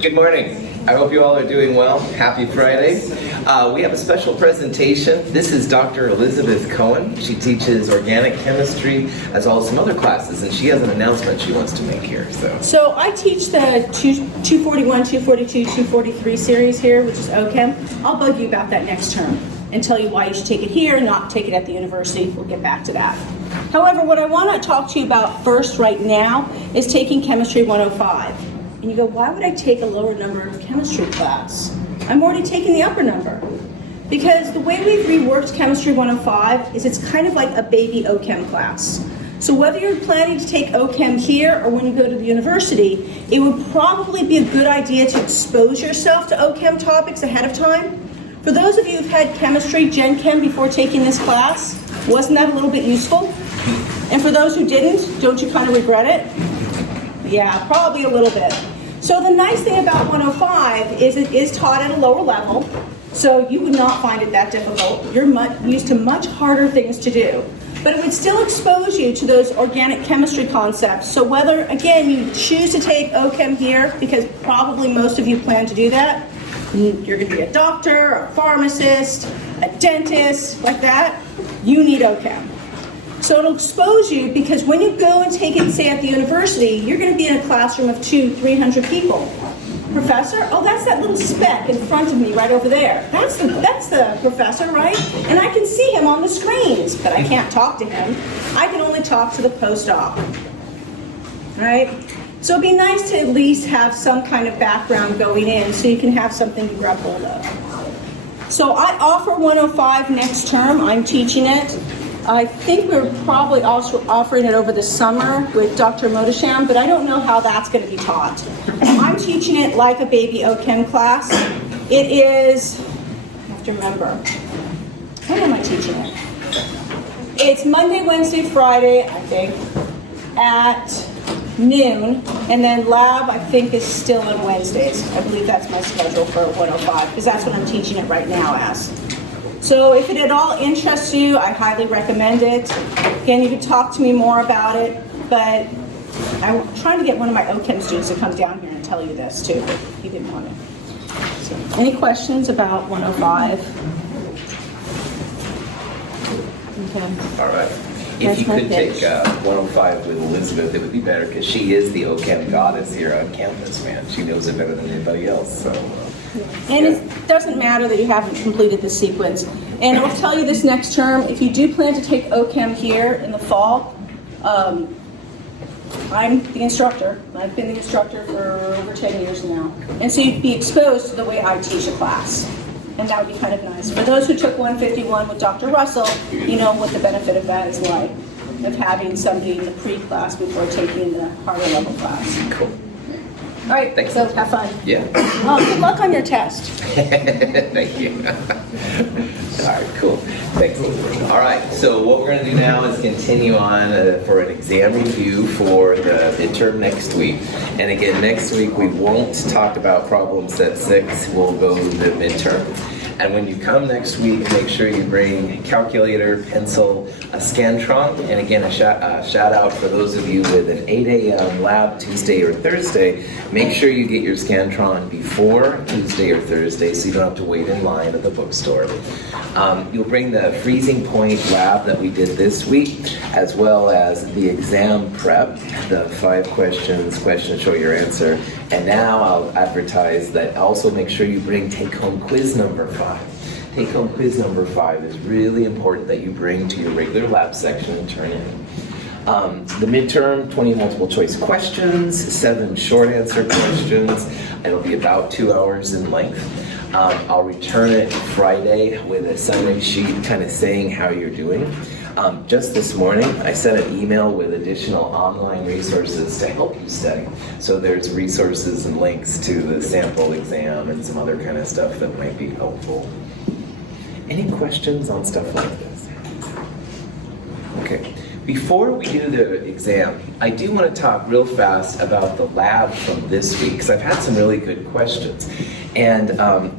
Good morning. I hope you all are doing well. Happy Friday. We have a special presentation. This is Dr. Elizabeth Cohen. She teaches organic chemistry as well as some other classes, and she has an announcement she wants to make here. So I teach the 241, 242, 243 series here, which is OChem. I'll bug you about that next term and tell you why you should take it here and not take it at the university. We'll get back to that. However, what I want to talk to you about first right now is taking Chemistry 105. And you go, why would I take a lower number chemistry class? I'm already taking the upper number. Because the way we've reworked Chemistry 105 is it's kind of like a baby OChem class. So whether you're planning to take OChem here or when you go to the university, it would probably be a good idea to expose yourself to OChem topics ahead of time. For those of you who've had chemistry, Gen Chem, before taking this class, wasn't that a little bit useful? And for those who didn't, don't you kind of regret it? Yeah, probably a little bit. So the nice thing about 105 is it is taught at a lower level, so you would not find it that difficult. You're used to much harder things to do. But it would still expose you to those organic chemistry concepts. So whether, again, you choose to take OChem here, because probably most of you plan to do that, you're going to be a doctor, a pharmacist, a dentist, like that, you need OChem. So it'll expose you because when you go and take it, say, at the university, you're going to be in a classroom of 200-300 people. Professor? Oh, that's that little speck in front of me right over there. That's the professor, right? And I can see him on the screens, but I can't talk to him. I can only talk to the postdoc. Right? So it'd be nice to at least have some kind of background going in so you can have something to grab hold of. So I offer 105 next term. I'm teaching it. I think we're probably also offering it over the summer with Dr. Modesham, but I don't know how that's going to be taught. I'm teaching it like a baby OChem class. It is, I have to remember, when am I teaching it? It's Monday, Wednesday, Friday, I think, at noon, and then lab, I think, is still on Wednesdays. I believe that's my schedule for 105, because that's what I'm teaching it right now as. So if it at all interests you, I highly recommend it. Again, you can talk to me more about it, but I'm trying to get one of my OChem students to come down here and tell you this too, if you didn't want it. So, any questions about 105? Okay. All right. If you could take 105 with Elizabeth, it would be better because she is the OChem goddess here on campus, man. She knows it better than anybody else. So. And it doesn't matter that you haven't completed the sequence. And I'll tell you this next term, if you do plan to take OChem here in the fall, I'm the instructor. I've been the instructor for over 10 years now. And so you'd be exposed to the way I teach a class. And that would be kind of nice. For those who took 151 with Dr. Russell, you know what the benefit of that is like, of having somebody in the pre-class before taking the harder level class. Cool. All right, thanks. So have fun. Yeah. Good luck on your test. Thank you. All right, cool. Thanks. All right, so what we're going to do now is continue on for an exam review for the midterm next week. And again, next week we won't talk about problem set 6. We'll go to the midterm. And when you come next week, make sure you bring calculator, pencil, a Scantron, and again, a shout out for those of you with an 8 a.m. lab Tuesday or Thursday. Make sure you get your Scantron before Tuesday or Thursday so you don't have to wait in line at the bookstore. You'll bring the freezing point lab that we did this week, as well as the exam prep, the 5 questions, question show your answer. And now I'll advertise that also make sure you bring take-home quiz number 5. Take-home quiz number 5 is really important that you bring to your regular lab section and turn in. The midterm, 20 multiple choice questions, 7 short answer questions. It'll be about 2 hours in length. I'll return it Friday with a summary sheet kind of saying how you're doing. Just this morning, I sent an email with additional online resources to help you study. So there's resources and links to the sample exam and some other kind of stuff that might be helpful. Any questions on stuff like this? Okay. Before we do the exam, I do want to talk real fast about the lab from this week, because I've had some really good questions. And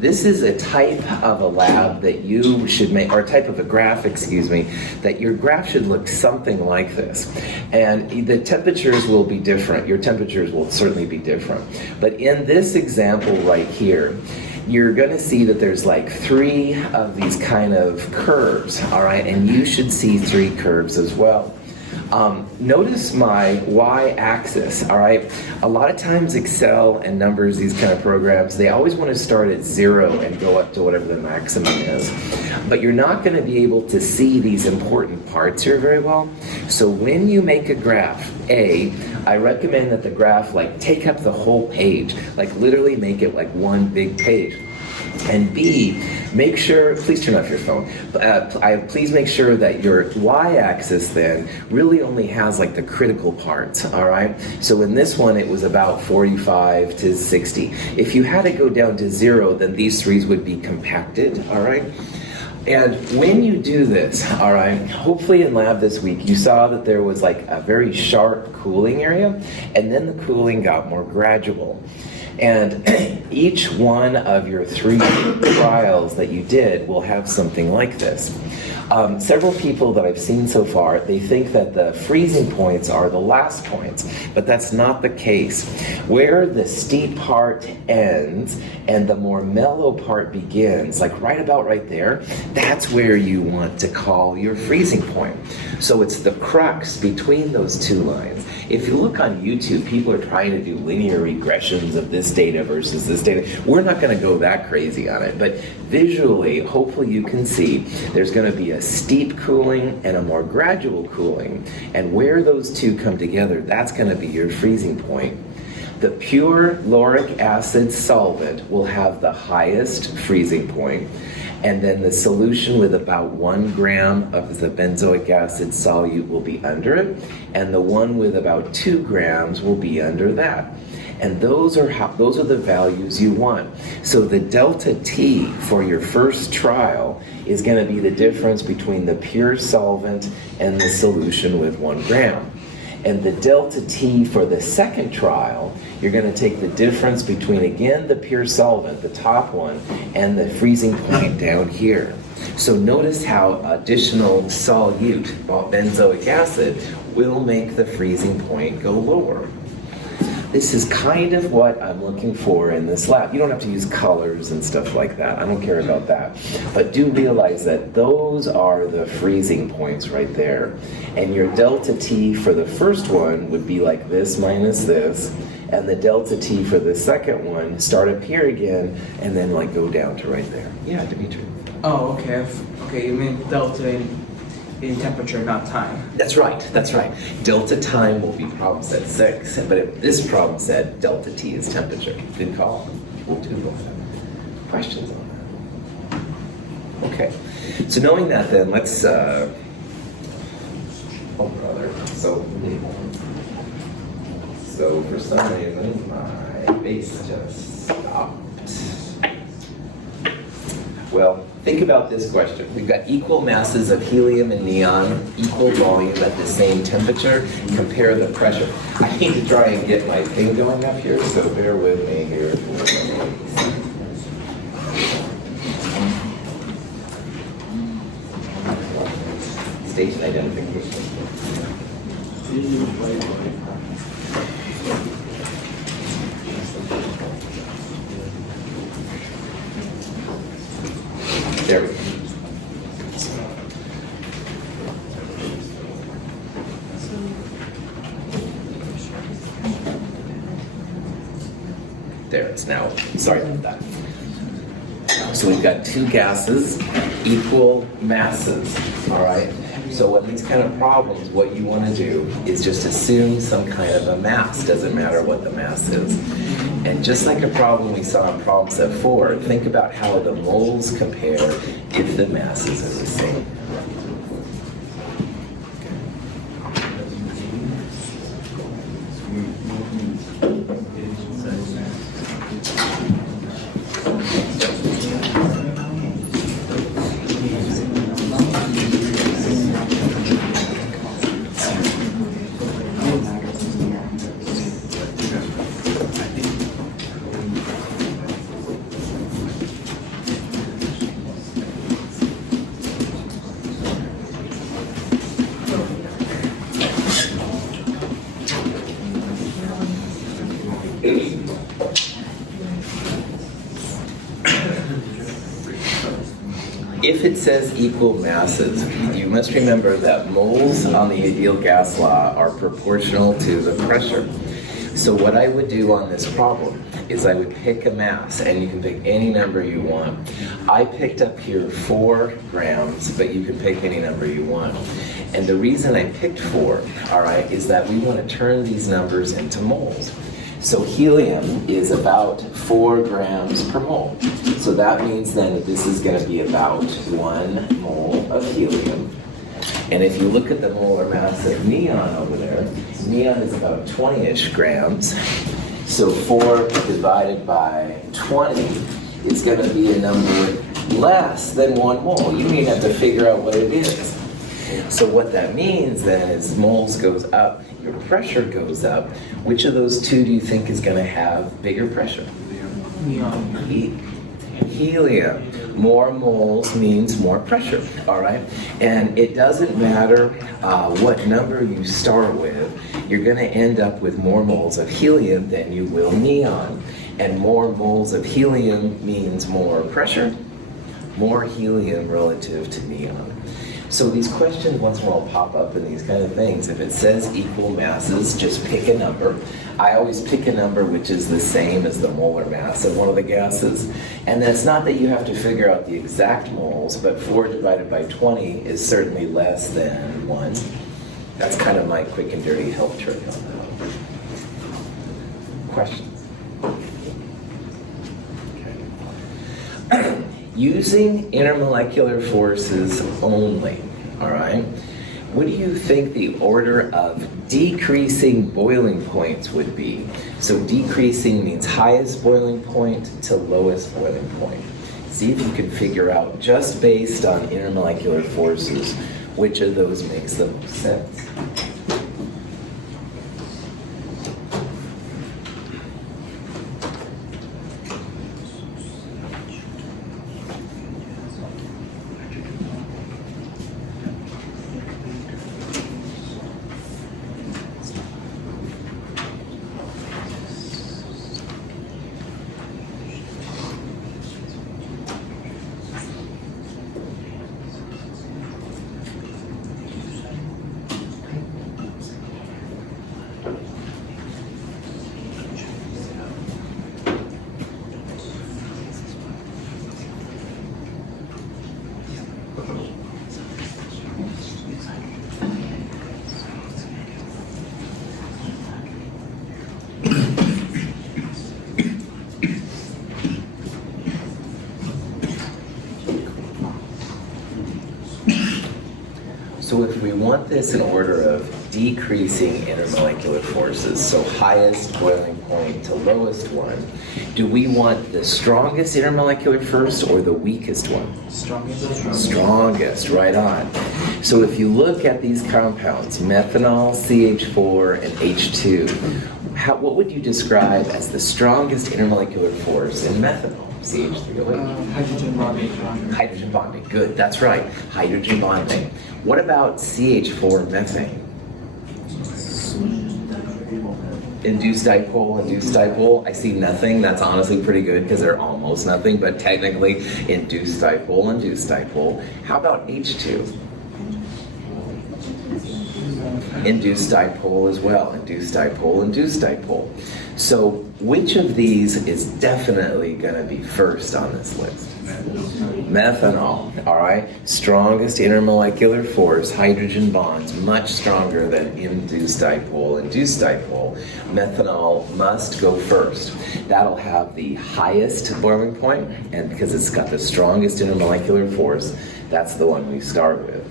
this is a type of a lab that you should make, or a type of a graph, excuse me, that your graph should look something like this. And the temperatures will be different. Your temperatures will certainly be different. But in this example right here, you're going to see that there's like 3 of these kind of curves, all right? And you should see 3 curves as well. Notice my y-axis, all right? A lot of times Excel and numbers, these kind of programs, they always want to start at 0 and go up to whatever the maximum is. But you're not going to be able to see these important parts here very well. So when you make a graph, I recommend that the graph like take up the whole page, like literally make it like one big page. And B, make sure, please turn off your phone, please make sure that your y-axis then really only has like the critical parts, all right? So in this one, it was about 45 to 60. If you had to go down to 0, then these 3s would be compacted, all right? And when you do this, all right, hopefully in lab this week, you saw that there was like a very sharp cooling area, and then the cooling got more gradual. And each one of your 3 trials that you did will have something like this. Several people that I've seen so far, they think that the freezing points are the last points, but that's not the case. Where the steep part ends and the more mellow part begins, like right about right there, that's where you want to call your freezing point. So it's the crux between those 2 lines. If you look on YouTube, people are trying to do linear regressions of this data versus this data. We're not going to go that crazy on it, but visually, hopefully you can see there's going to be a steep cooling and a more gradual cooling. And where those 2 come together, that's going to be your freezing point. The pure lauric acid solvent will have the highest freezing point, and then the solution with about 1 gram of the benzoic acid solute will be under it, and the one with about 2 grams will be under that. And those are the values you want. So the delta T for your first trial is going to be the difference between the pure solvent and the solution with 1 gram. And the delta T for the second trial, you're going to take the difference between, again, the pure solvent, the top one, and the freezing point down here. So notice how additional solute, benzoic acid, will make the freezing point go lower. This is kind of what I'm looking for in this lab. You don't have to use colors and stuff like that. I don't care about that. But do realize that those are the freezing points right there. And your delta T for the first one would be like this minus this. And the delta T for the second one, start up here again, and then like go down to right there. Yeah, Dimitri. Oh, okay. Okay, you mean delta in temperature, not time. That's right, that's right. Delta time will be problem set 6, but if this problem set delta T is temperature. Good call. We'll do both. Questions on that? Okay. So knowing that then, let's, oh brother, so for some reason, my base just stopped. Well, think about this question. We've got equal masses of helium and neon, equal volume at the same temperature. Compare the pressure. I need to try and get my thing going up here, so bear with me here for a second. Station identification. There we go. There, it's now. Sorry about that. So we've got 2 gases, equal masses, all right? So in these kind of problems, what you want to do is just assume some kind of a mass. Doesn't matter what the mass is. And just like a problem we saw in problem set 4, think about how the moles compare if the masses are the same. if it says equal masses, you must remember that moles on the ideal gas law are proportional to the pressure. So what I would do on this problem is I would pick a mass, and you can pick any number you want. I picked up here 4 grams, but you can pick any number you want. And the reason I picked 4, all right, is that we want to turn these numbers into moles. So helium is about 4 grams per mole. So that means then that this is going to be about 1 mole of helium. And if you look at the molar mass of neon over there, neon is about 20-ish grams. So 4 divided by 20 is going to be a number less than 1 mole. You may have to figure out what it is. So what that means then is moles goes up, your pressure goes up. Which of those two do you think is going to have bigger pressure? Neon. Helium. More moles means more pressure, all right? And it doesn't matter what number you start with, you're going to end up with more moles of helium than you will neon. And more moles of helium means more pressure, more helium relative to neon. So these questions once in a while pop up in these kind of things. If it says equal masses, just pick a number. I always pick a number which is the same as the molar mass of one of the gases. And then it's not that you have to figure out the exact moles, but 4 divided by 20 is certainly less than 1. That's kind of my quick and dirty help trick on that. Questions? Okay. Using intermolecular forces only, all right? What do you think the order of decreasing boiling points would be? So decreasing means highest boiling point to lowest boiling point. See if you can figure out, just based on intermolecular forces, which of those makes the most sense. So if we want this in order of decreasing intermolecular forces, so highest boiling point to lowest one, do we want the strongest intermolecular first or the weakest one? Strongest. Strongest, right on. So if you look at these compounds, methanol, CH4, and H2, what would you describe as the strongest intermolecular force in methanol? CH3OH. Hydrogen bonding. Hydrogen bonding, good, that's right, hydrogen bonding. What about CH4 methane? Induced dipole, I see nothing. That's honestly pretty good because they're almost nothing, but technically induced dipole. How about H2? Induced dipole as well, induced dipole. So which of these is definitely going to be first on this list? Methanol, all right? Strongest intermolecular force, hydrogen bonds, much stronger than induced dipole. Methanol must go first. That'll have the highest boiling point, and because it's got the strongest intermolecular force, that's the one we start with.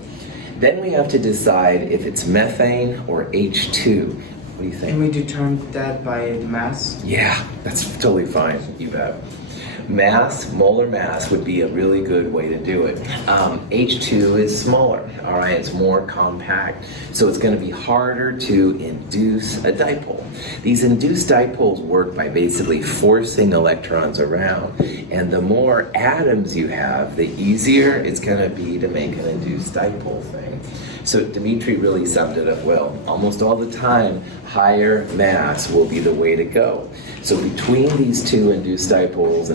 Then we have to decide if it's methane or H2. What do you think? Can we determine that by the mass? Yeah, that's totally fine, you bet. Mass, molar mass would be a really good way to do it. H2 is smaller, all right? It's more compact, so it's going to be harder to induce a dipole. These induced dipoles work by basically forcing electrons around, and the more atoms you have, the easier it's going to be to make an induced dipole thing. So Dimitri really summed it up well. Almost all the time, higher mass will be the way to go. So between these two induced dipoles,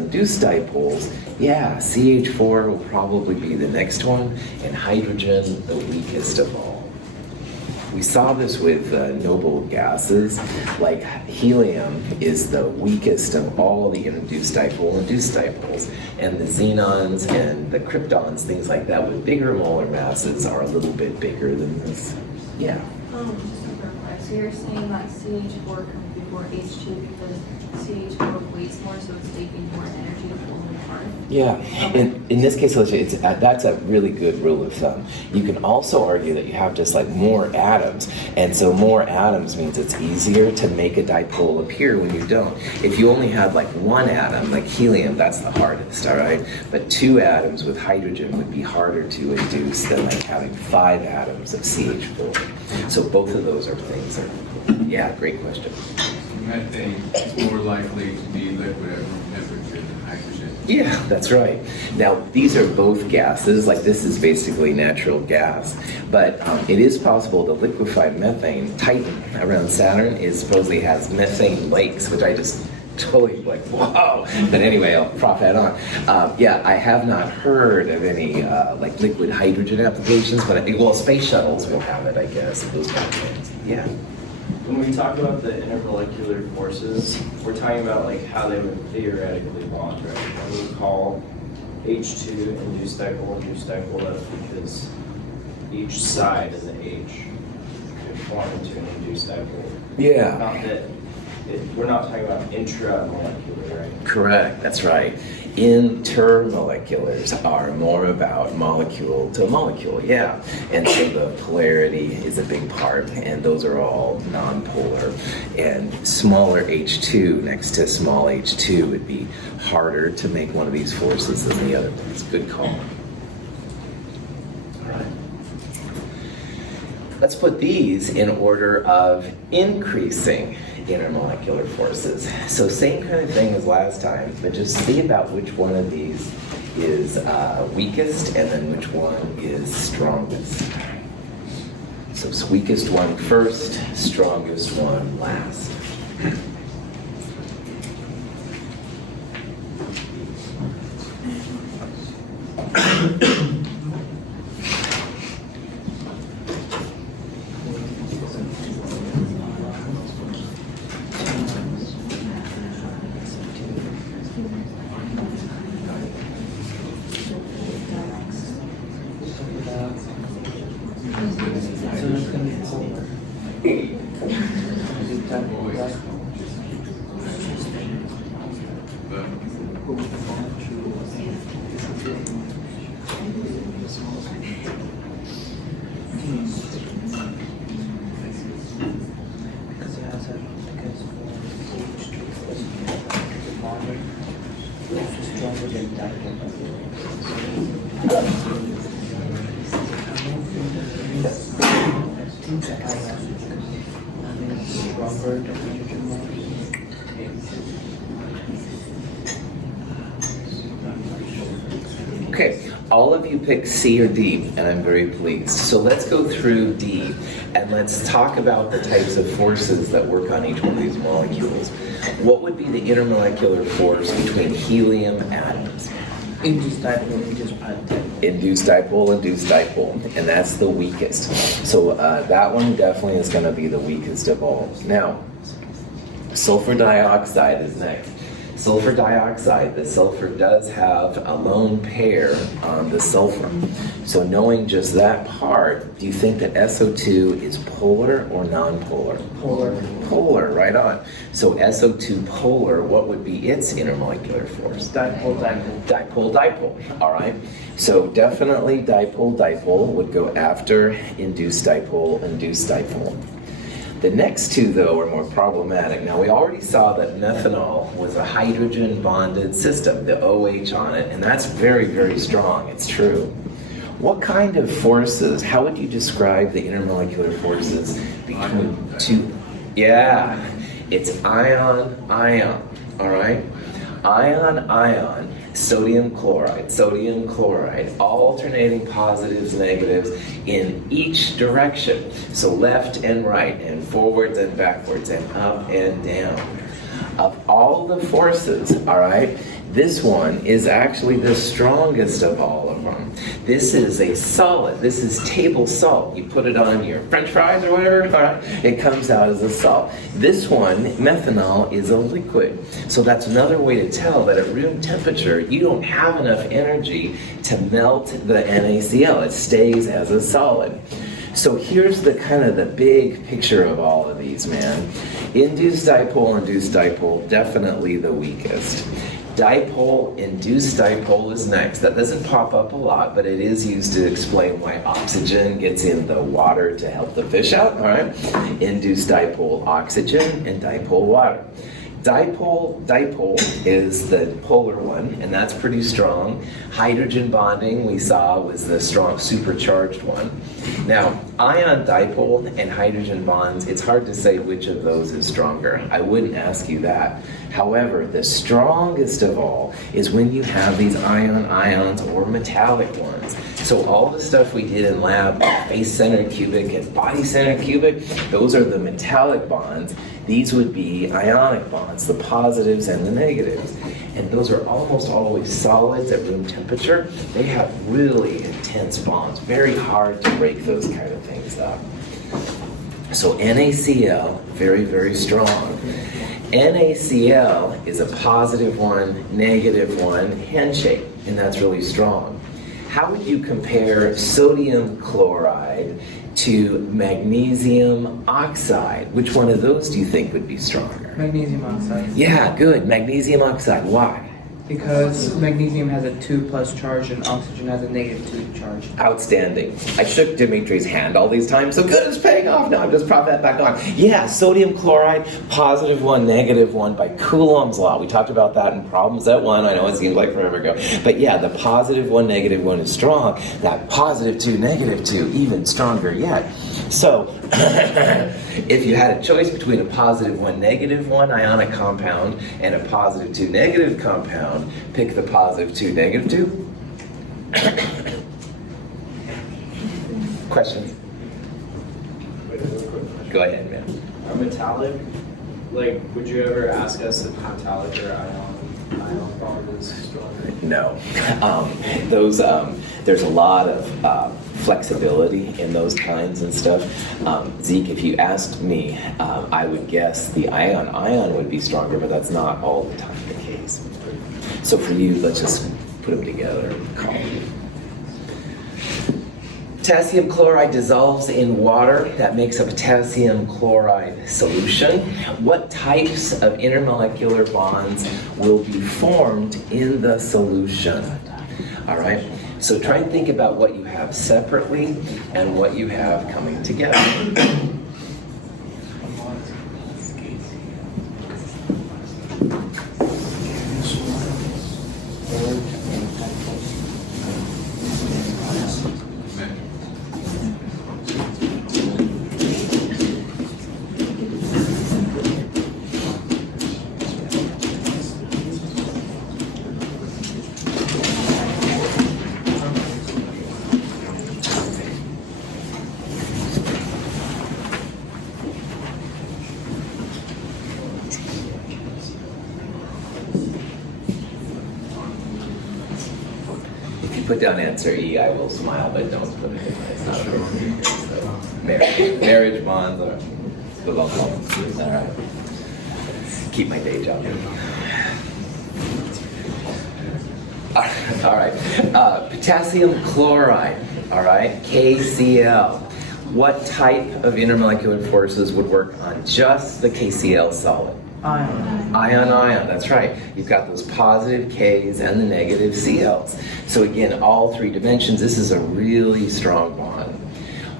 yeah, CH4 will probably be the next one, and hydrogen the weakest of all. We saw this with noble gases, like helium is the weakest of all the induced dipoles, and the xenons and the kryptons, things like that, with bigger molar masses are a little bit bigger than this. Yeah. Just to clarify, so you're saying that CH4 comes before H2 because CH4 weighs more, so it's taking more energy to pull them apart? Yeah, in this case, that's a really good rule of thumb. You can also argue that you have just like more atoms, and so more atoms means it's easier to make a dipole appear when you don't. If you only had like one atom, like helium, that's the hardest, all right? But 2 atoms with hydrogen would be harder to induce than like having 5 atoms of CH4. So both of those are things that, yeah, great question. Methane is more likely to be liquid at room temperature than hydrogen. Yeah, that's right. Now, these are both gases, like this is basically natural gas, but it is possible to liquefy methane. Titan around Saturn supposedly has methane lakes, which I just totally like, whoa. But anyway, I'll prop that on. Yeah, I have not heard of any like liquid hydrogen applications, but well, space shuttles will have it, I guess, those kind of things. Yeah. When we talk about the intermolecular forces, we're talking about like how they would theoretically bond, right? When we call H2 induced dipole, that's because each side of the H could form into an induced dipole. Yeah. Not that we're not talking about intramolecular, right? Correct, that's right. Intermoleculars are more about molecule to molecule, yeah. And so the polarity is a big part, and those are all nonpolar. And smaller H2 next to small H2 would be harder to make one of these forces than the other ones. Good call. All right. Let's put these in order of increasing intermolecular forces. So same kind of thing as last time, but just see about which one of these is weakest and then which one is strongest. So weakest one first, strongest one last. Okay, all of you picked C or D, and I'm very pleased. So let's go through D, and let's talk about the types of forces that work on each one of these molecules. What would be the intermolecular force between helium atoms? Induced dipole, Induced dipole, and that's the weakest. So that one definitely is going to be the weakest of all. Now, sulfur dioxide is next. Sulfur dioxide, the sulfur does have a lone pair on the sulfur. So knowing just that part, do you think that SO2 is polar or nonpolar? Polar. Polar, right on. So SO2 polar, what would be its intermolecular force? Dipole, all right. So definitely dipole would go after induced dipole. The next two, though, are more problematic. Now, we already saw that methanol was a hydrogen-bonded system, the OH on it, and that's very, very strong. It's true. What kind of forces, how would you describe the intermolecular forces between two? Yeah, it's ion, all right? Ion, sodium chloride, alternating positives, negatives in each direction. So left and right, and forwards and backwards, and up and down. Of all the forces, all right, this one is actually the strongest of all of them. This is a solid. This is table salt. You put it on your French fries or whatever, all right, it comes out as a salt. This one, methanol, is a liquid. So that's another way to tell that at room temperature, you don't have enough energy to melt the NaCl. It stays as a solid. So here's the kind of the big picture of all of these, man. Induced dipole, definitely the weakest. Induced dipole is next. That doesn't pop up a lot, but it is used to explain why oxygen gets in the water to help the fish out, all right? Induced dipole, oxygen, and dipole, water. Dipole is the polar one, and that's pretty strong. Hydrogen bonding, we saw, was the strong supercharged one. Now, ion dipole and hydrogen bonds, it's hard to say which of those is stronger. I wouldn't ask you that. However, the strongest of all is when you have these ions or metallic ones. So all the stuff we did in lab, face-centered cubic and body-centered cubic, those are the metallic bonds. These would be ionic bonds, the positives and the negatives. And those are almost always solids at room temperature. They have really intense bonds, very hard to break those kind of things up. So NaCl, very, very strong. NaCl is a positive one, negative one, handshake, and that's really strong. How would you compare sodium chloride to magnesium oxide? Which one of those do you think would be stronger? Magnesium oxide. Yeah, good. Magnesium oxide. Why? Because magnesium has a 2+ charge and oxygen has a -2 charge. Outstanding. I shook Dimitri's hand all these times, so good, it's paying off now. Just prop that back on. Yeah, sodium chloride, +1, -1 by Coulomb's law. We talked about that in Problems at 1. I know it seems like forever ago. But yeah, the +1, -1 is strong. That +2, -2, even stronger yet. So, if you had a choice between a +1, -1 ionic compound and a +2, negative compound, pick the +2, -2. Questions? Go ahead, man. Are metallic, like, would you ever ask us if metallic or ion bond is stronger? No. There's a lot of flexibility in those kinds and stuff. Zeke, if you asked me, I would guess the ion would be stronger, but that's not all the time the case. So for you, let's just put them together and call it. Potassium chloride dissolves in water. That makes a potassium chloride solution. What types of intermolecular bonds will be formed in the solution? All right, so try and think about what you have separately and what you have coming together. Put down answer E, I will smile, but don't put it. It's not true. So, marriage bonds are the long haul. All right. Keep my day job. All right. Potassium chloride. All right. KCl. What type of intermolecular forces would work on just the KCl solid? Ion, that's right. You've got those positive Ks and the negative Cls. So again, all three dimensions, this is a really strong bond.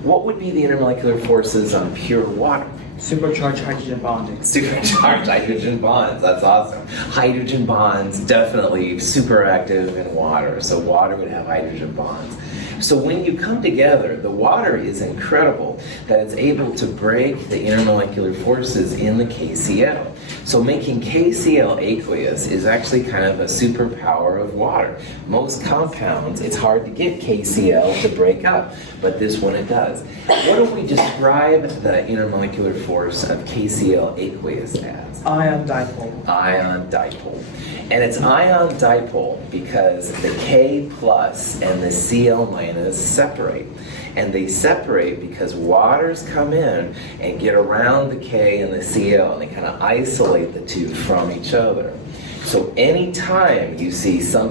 What would be the intermolecular forces on pure water? Supercharged hydrogen bonding. Supercharged hydrogen bonds, that's awesome. Hydrogen bonds, definitely super active in water. So water would have hydrogen bonds. So when you come together, the water is incredible that it's able to break the intermolecular forces in the KCl. So making KCl aqueous is actually kind of a superpower of water. Most compounds, it's hard to get KCl to break up, but this one it does. What do we describe the intermolecular force of KCl aqueous as? Ion dipole. Ion dipole. And it's ion dipole because the K plus and the Cl minus separate. And they separate because waters come in and get around the K and the Cl, and they kind of isolate the two from each other. So anytime you see some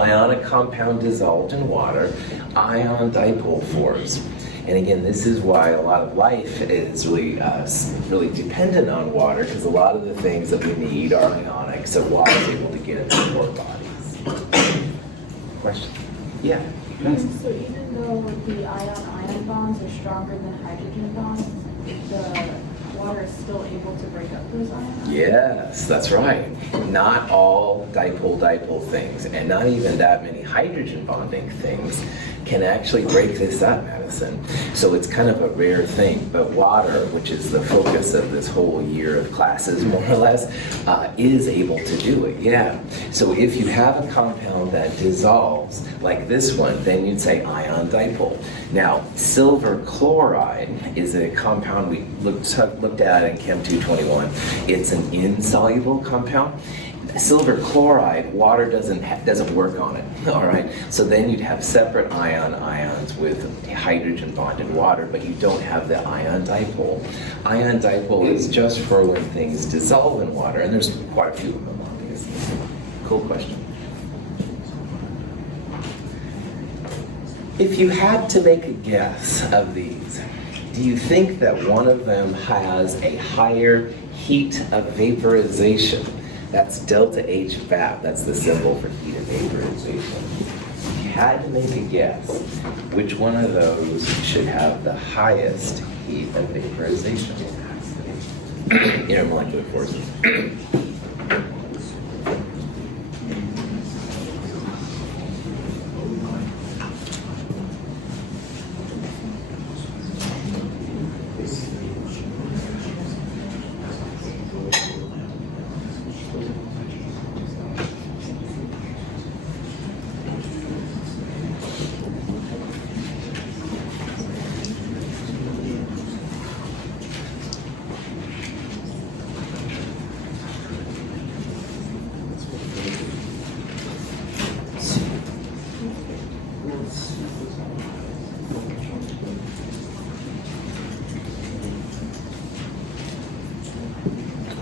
ionic compound dissolved in water, ion dipole forms. And again, this is why a lot of life is really dependent on water, because a lot of the things that we need are ionic, so water is able to get into our bodies. Question? Yeah. So even though the ion-ion bonds are stronger than hydrogen bonds, the water is still able to break up those ions? Yes, that's right. Not all dipole-dipole things, and not even that many hydrogen bonding things can actually break this up, Madison. So it's kind of a rare thing, but water, which is the focus of this whole year of classes, more or less, is able to do it, yeah. So if you have a compound that dissolves, like this one, then you'd say ion dipole. Now, silver chloride is a compound we looked at in Chem 221. It's an insoluble compound. Silver chloride, water doesn't work on it, all right? So then you'd have separate ions with hydrogen bonded water, but you don't have the ion dipole. Ion dipole is just for when things dissolve in water, and there's quite a few of them, obviously. Cool question. If you had to make a guess of these, do you think that one of them has a higher heat of vaporization? That's delta H vap. That's the symbol for heat of vaporization. If you had to make a guess, which one of those should have the highest heat of vaporization? Intermolecular forces.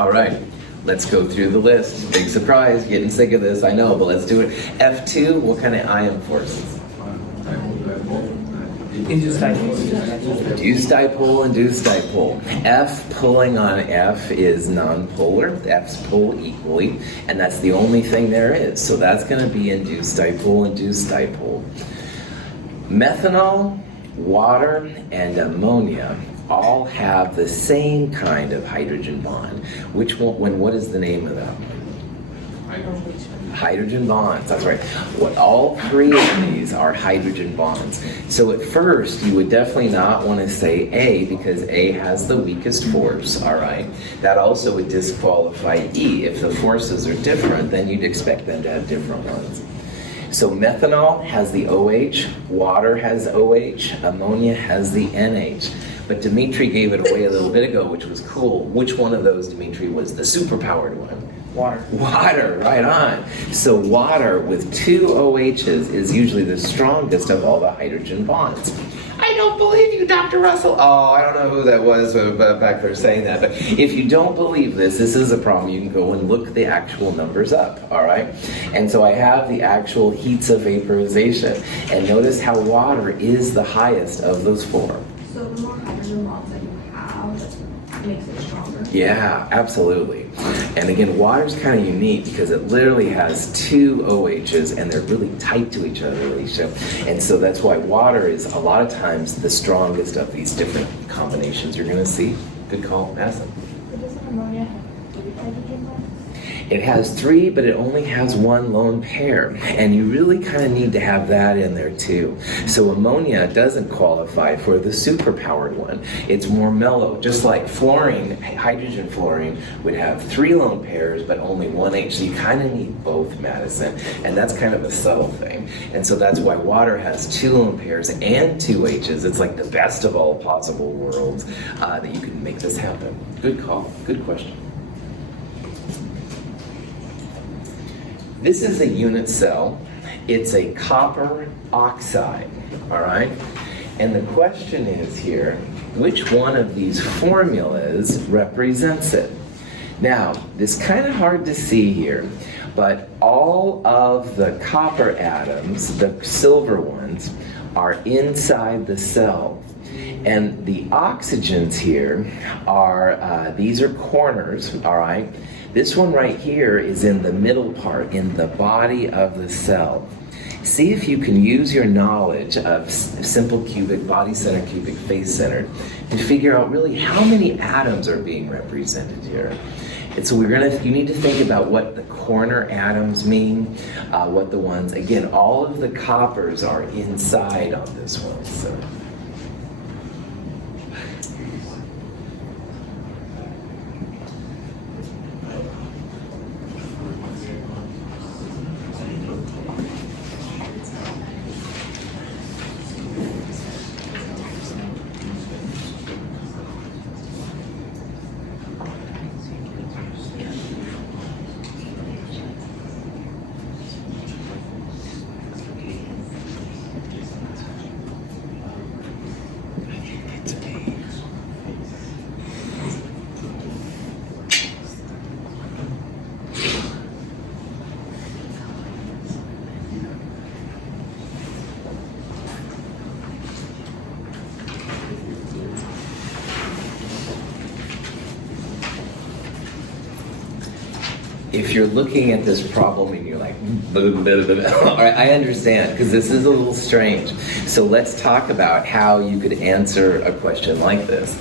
All right, let's go through the list. Big surprise, getting sick of this, I know, but let's do it. F2, what kind of ion forces? Induced dipole. Induced dipole, induced dipole. F pulling on F is nonpolar. F's pull equally, and that's the only thing there is. So that's going to be induced dipole, induced dipole. Methanol, water, and ammonia all have the same kind of hydrogen bond. Which one, what is the name of that one? Hydrogen bonds, that's right. All three of these are hydrogen bonds. So at first, you would definitely not want to say A because A has the weakest force, all right? That also would disqualify E. If the forces are different, then you'd expect them to have different ones. So methanol has the OH, water has OH, ammonia has the NH. But Dimitri gave it away a little bit ago, which was cool. Which one of those, Dimitri, was the superpowered one? Water. Water, right on. So water with two OHs is usually the strongest of all the hydrogen bonds. I don't believe you, Dr. Russell. Oh, I don't know who that was back there saying that. But if you don't believe this is a problem. You can go and look the actual numbers up, all right? And so I have the actual heats of vaporization. And notice how water is the highest of those four. So the more hydrogen bonds that you have, makes it stronger. Yeah, absolutely. And again, water's kind of unique because it literally has two OHs and they're really tight to each other, Alicia. And so that's why water is a lot of times the strongest of these different combinations you're going to see. Good call, Madison. But doesn't ammonia have 3 hydrogen bonds? It has 3, but it only has 1 lone pair. And you really kind of need to have that in there too. So ammonia doesn't qualify for the superpowered one. It's more mellow, just like fluorine, hydrogen fluorine would have 3 lone pairs, but only 1 H. So you kind of need both, Madison. And that's kind of a subtle thing. And so that's why water has 2 lone pairs and 2 H's. It's like the best of all possible worlds that you can make this happen. Good call. Good question. This is a unit cell. It's a copper oxide, all right? And the question is here, which one of these formulas represents it? Now, this is kind of hard to see here, but all of the copper atoms, the silver ones, are inside the cell. And the oxygens here are, these are corners, all right? This one right here is in the middle part, in the body of the cell. See if you can use your knowledge of simple cubic, body-centered, cubic, face-centered, to figure out really how many atoms are being represented here. And so you need to think about what the corner atoms mean, what the ones, again, all of the coppers are inside on this one. So. If you're looking at this problem and you're like, all right, I understand, because this is a little strange. So let's talk about how you could answer a question like this.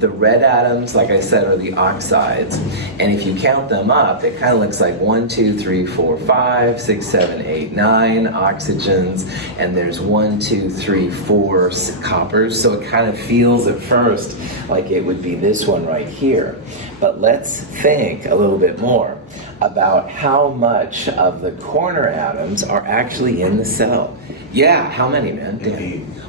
The red atoms, like I said, are the oxides. And if you count them up, it kind of looks like 1, 2, 3, 4, 5, 6, 7, 8, 9 oxygens. And there's 1, 2, 3, 4 coppers. So it kind of feels at first like it would be this one right here. But let's think a little bit more about how much of the corner atoms are actually in the cell. Yeah, how many, man?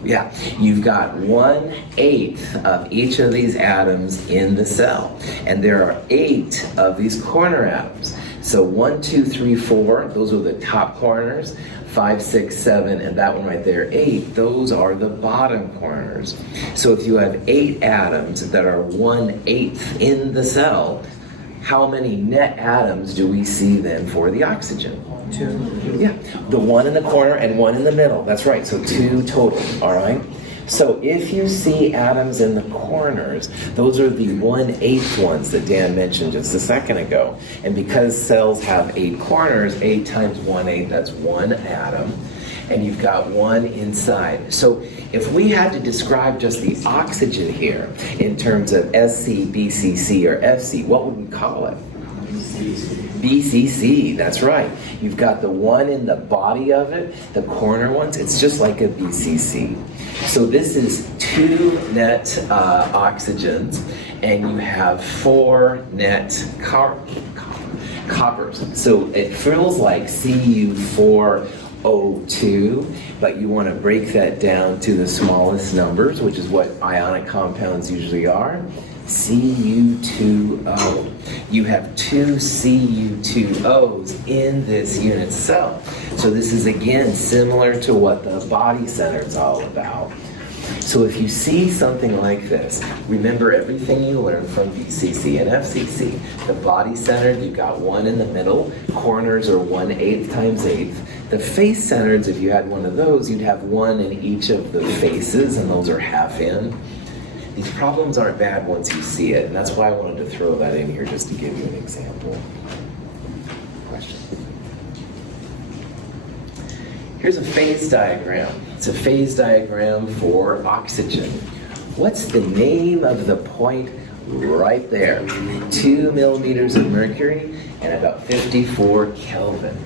Yeah, you've got 1/8 of each of these atoms in the cell. And there are 8 of these corner atoms. So 1, 2, 3, 4, those are the top corners. 5, 6, 7, and that one right there, 8, those are the bottom corners. So if you have 8 atoms that are 1/8 in the cell, how many net atoms do we see then for the oxygen? 2. Yeah, the 1 in the corner and 1 in the middle. That's right, so 2 total, all right? So if you see atoms in the corners, those are the 1/8 ones that Dan mentioned just a second ago. And because cells have 8 corners, 8 times 1/8, that's 1 atom. And you've got 1 inside. So if we had to describe just the oxygen here in terms of SC, BCC, or FC, what would we call it? BCC, that's right. You've got the 1 in the body of it, the corner ones, it's just like a BCC. So this is 2 net oxygens, and you have 4 net coppers. So it feels like Cu4O2, but you want to break that down to the smallest numbers, which is what ionic compounds usually are. Cu2O. You have 2 Cu2Os in this unit cell. So this is again similar to what the body center is all about. So if you see something like this, remember everything you learned from BCC and FCC. The body centered, you've got 1 in the middle. Corners are 1/8 times 8. The face centered, if you had one of those, you'd have 1 in each of the faces, and those are half in. These problems aren't bad once you see it, and that's why I wanted to throw that in here just to give you an example. Question? Here's a phase diagram. It's a phase diagram for oxygen. What's the name of the point right there? 2 millimeters of mercury and about 54 Kelvin.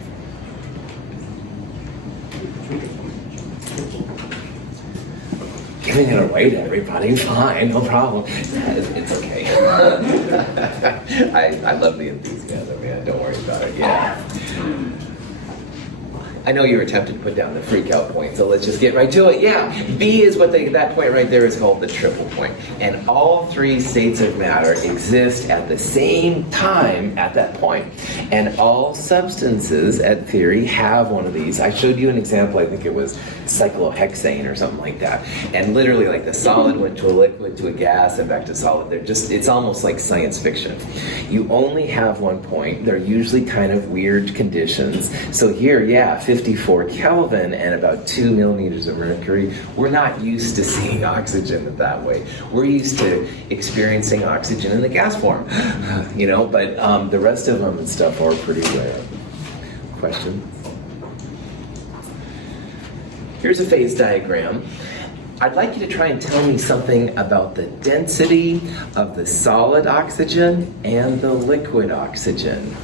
Giving it away to everybody, fine, no problem. It's okay. I love the enthusiasm, man. Don't worry about it. Yeah. I know you were tempted to put down the freak out point, so let's just get right to it. Yeah, B is what that point right there is called the triple point. And all three states of matter exist at the same time at that point. And all substances at theory have one of these. I showed you an example, I think it was cyclohexane or something like that. And literally like the solid went to a liquid to a gas and back to solid. It's almost like science fiction. You only have one point. They're usually kind of weird conditions. So here, yeah, 54 Kelvin and about 2 millimeters of mercury. We're not used to seeing oxygen that way. We're used to experiencing oxygen in the gas form, but the rest of them and stuff are pretty rare. Question? Here's a phase diagram. I'd like you to try and tell me something about the density of the solid oxygen and the liquid oxygen.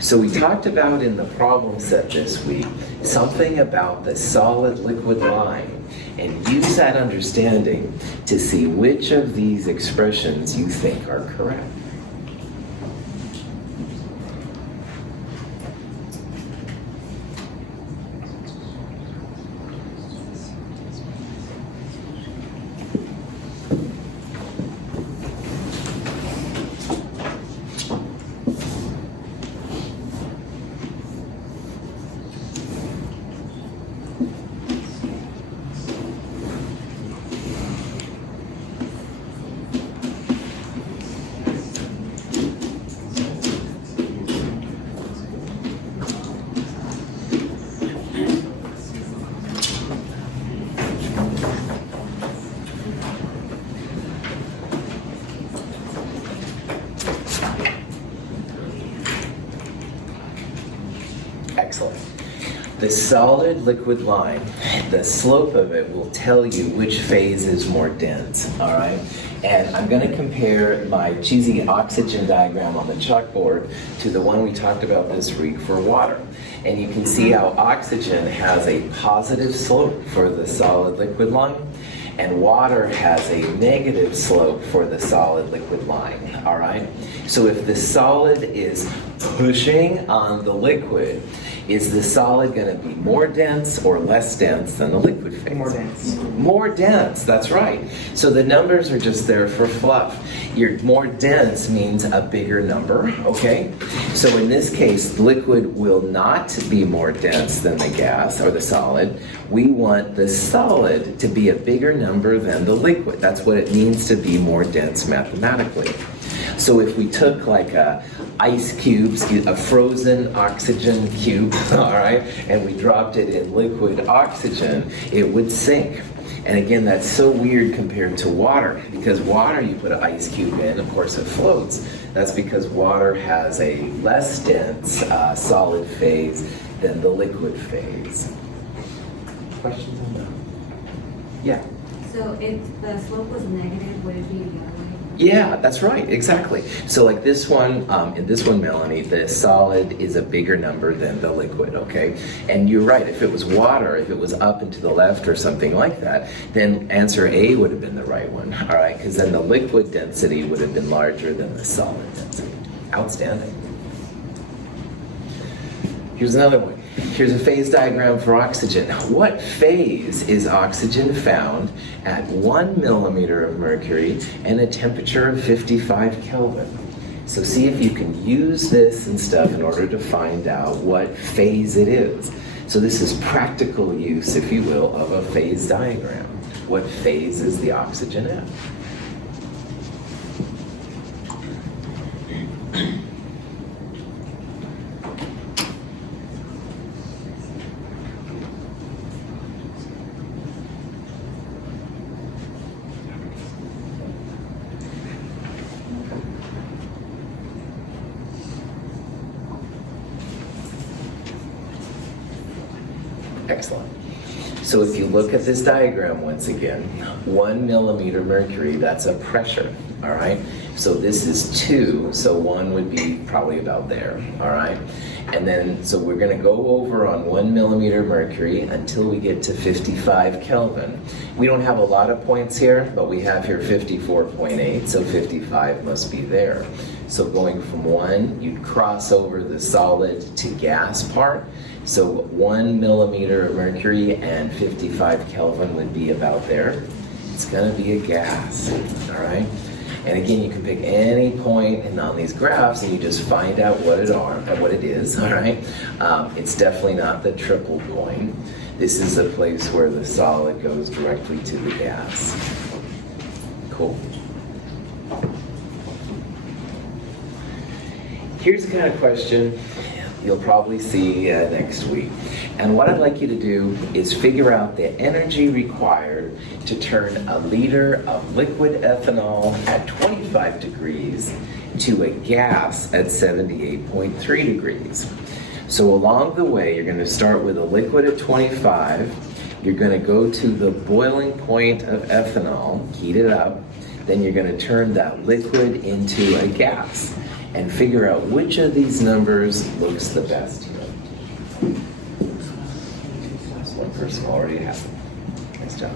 So we talked about in the problem set this week something about the solid-liquid line, and use that understanding to see which of these expressions you think are correct. Excellent. The solid-liquid line, the slope of it will tell you which phase is more dense, all right? And I'm going to compare my cheesy oxygen diagram on the chalkboard to the one we talked about this week for water. And you can see how oxygen has a positive slope for the solid-liquid line, and water has a negative slope for the solid-liquid line, all right? So if the solid is pushing on the liquid, is the solid going to be more dense or less dense than the liquid phase? More dense. More dense, that's right. So the numbers are just there for fluff. Your more dense means a bigger number, okay? So in this case, liquid will not be more dense than the gas or the solid. We want the solid to be a bigger number than the liquid. That's what it means to be more dense mathematically. So if we took like ice cubes, a frozen oxygen cube, all right, and we dropped it in liquid oxygen, it would sink. And again, that's so weird compared to water, because water, you put an ice cube in, of course it floats. That's because water has a less dense solid phase than the liquid phase. Questions on that? Yeah. So if the slope was negative, would it be the other way? Yeah, that's right, exactly. So like this one, in this one, Melanie, the solid is a bigger number than the liquid, okay? And you're right, if it was water, if it was up and to the left or something like that, then answer A would have been the right one, all right? Because then the liquid density would have been larger than the solid density. Outstanding. Here's another one. Here's a phase diagram for oxygen. What phase is oxygen found at 1 millimeter of mercury and a temperature of 55 Kelvin? So see if you can use this and stuff in order to find out what phase it is. So this is practical use, if you will, of a phase diagram. What phase is the oxygen at? Excellent. So if you look at this diagram once again, 1 millimeter mercury, that's a pressure. all right? So this is 2, so 1 would be probably about there, all right? And then, so we're gonna go over on 1 millimeter mercury until we get to 55 Kelvin. We don't have a lot of points here, but we have here 54.8, so 55 must be there. So going from 1, you'd cross over the solid to gas part. So 1 millimeter of mercury and 55 Kelvin would be about there. It's gonna be a gas, all right? And again, you can pick any point on these graphs and you just find out what it is, all right? It's definitely not the triple point. This is a place where the solid goes directly to the gas. Cool. Here's the kind of question you'll probably see next week. And what I'd like you to do is figure out the energy required to turn a liter of liquid ethanol at 25 degrees to a gas at 78.3 degrees. So along the way, you're going to start with a liquid at 25. You're going to go to the boiling point of ethanol, heat it up. Then you're going to turn that liquid into a gas and figure out which of these numbers looks the best here. One person already has it. Nice job.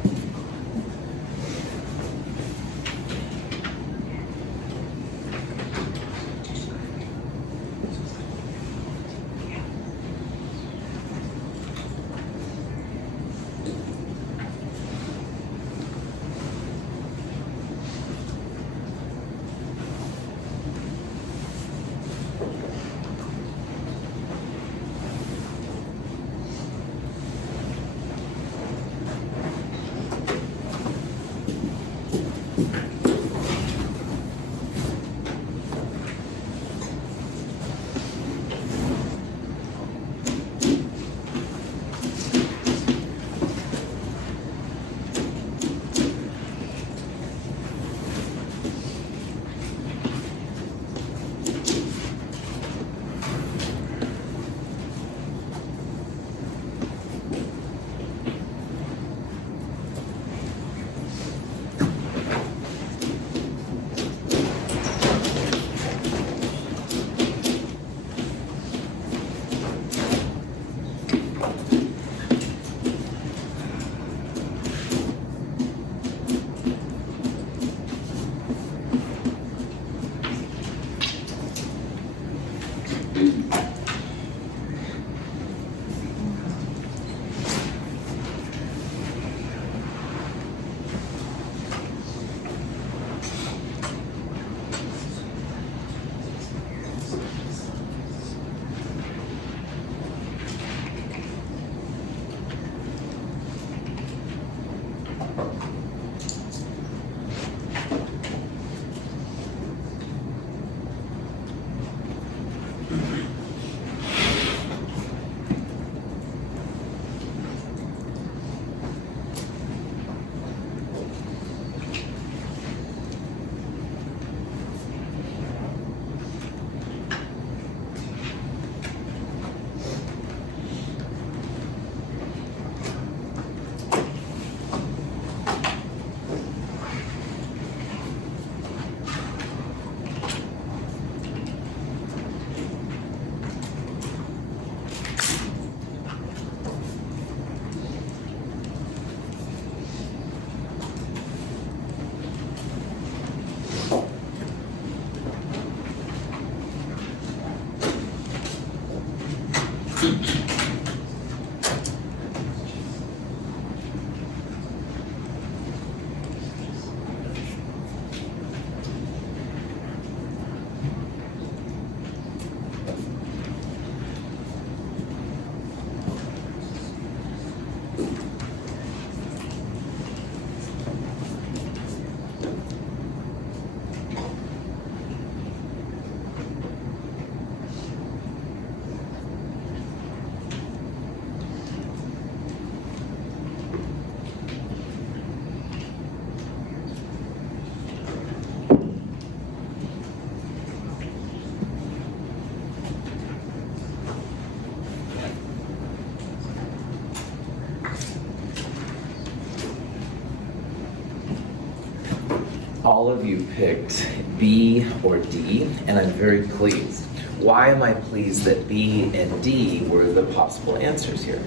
All of you picked B or D, and I'm very pleased. Why am I pleased that B and D were the possible answers here?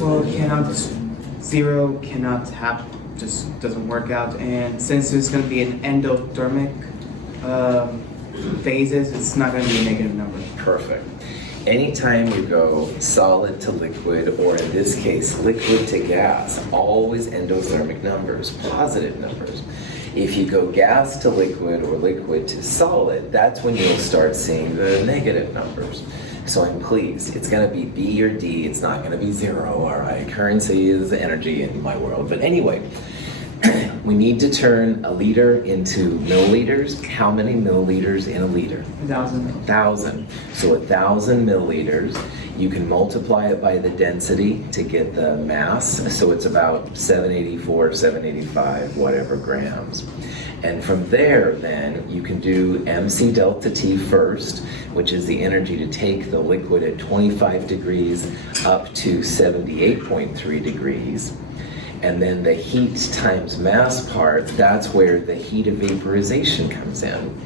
Well, zero cannot happen, just doesn't work out. And since there's going to be an endothermic phases, it's not going to be a negative number. Perfect. Anytime you go solid to liquid, or in this case, liquid to gas, always endothermic numbers, positive numbers. If you go gas to liquid or liquid to solid, that's when you'll start seeing the negative numbers. So I'm pleased. It's going to be B or D. It's not going to be zero, all right? Currency is energy in my world. But anyway, we need to turn a liter into milliliters. How many milliliters in a liter? 1,000. 1,000. So 1,000 milliliters. You can multiply it by the density to get the mass. So it's about 784, 785, whatever grams. And from there, then, you can do MC delta T first, which is the energy to take the liquid at 25 degrees up to 78.3 degrees. And then the heat times mass part, that's where the heat of vaporization comes in.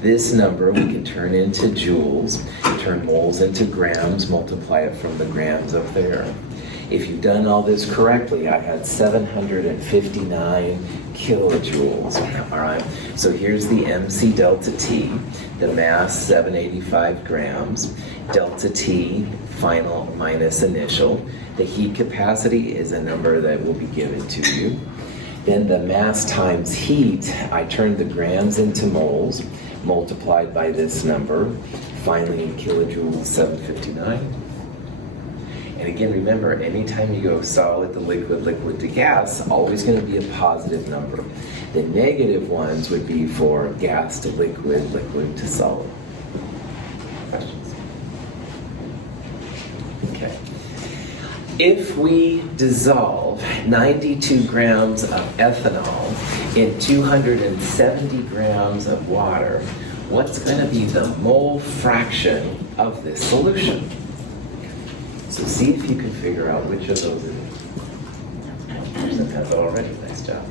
This number we can turn into joules, turn moles into grams, multiply it from the grams up there. If you've done all this correctly, I had 759 kilojoules, all right? So here's the MC delta T, the mass 785 grams, delta T, final minus initial. The heat capacity is a number that will be given to you. Then the mass times heat, I turned the grams into moles, multiplied by this number, finally in kilojoules, 759. And again, remember, anytime you go solid to liquid, liquid to gas, always going to be a positive number. The negative ones would be for gas to liquid, liquid to solid. Questions? Okay. If we dissolve 92 grams of ethanol in 270 grams of water, what's going to be the mole fraction of this solution? So see if you can figure out which of those it is. Person has already. Nice job.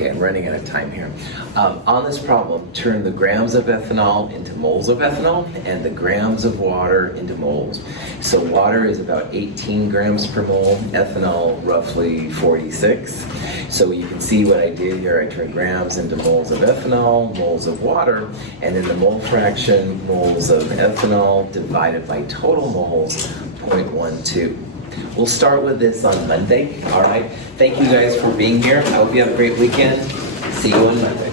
Okay, I'm running out of time here. On this problem, turn the grams of ethanol into moles of ethanol and the grams of water into moles. So water is about 18 grams per mole, ethanol roughly 46. So you can see what I did here. I turned grams into moles of ethanol, moles of water, and then the mole fraction, moles of ethanol divided by total moles, 0.12. We'll start with this on Monday, all right? Thank you guys for being here. I hope you have a great weekend. See you on Monday.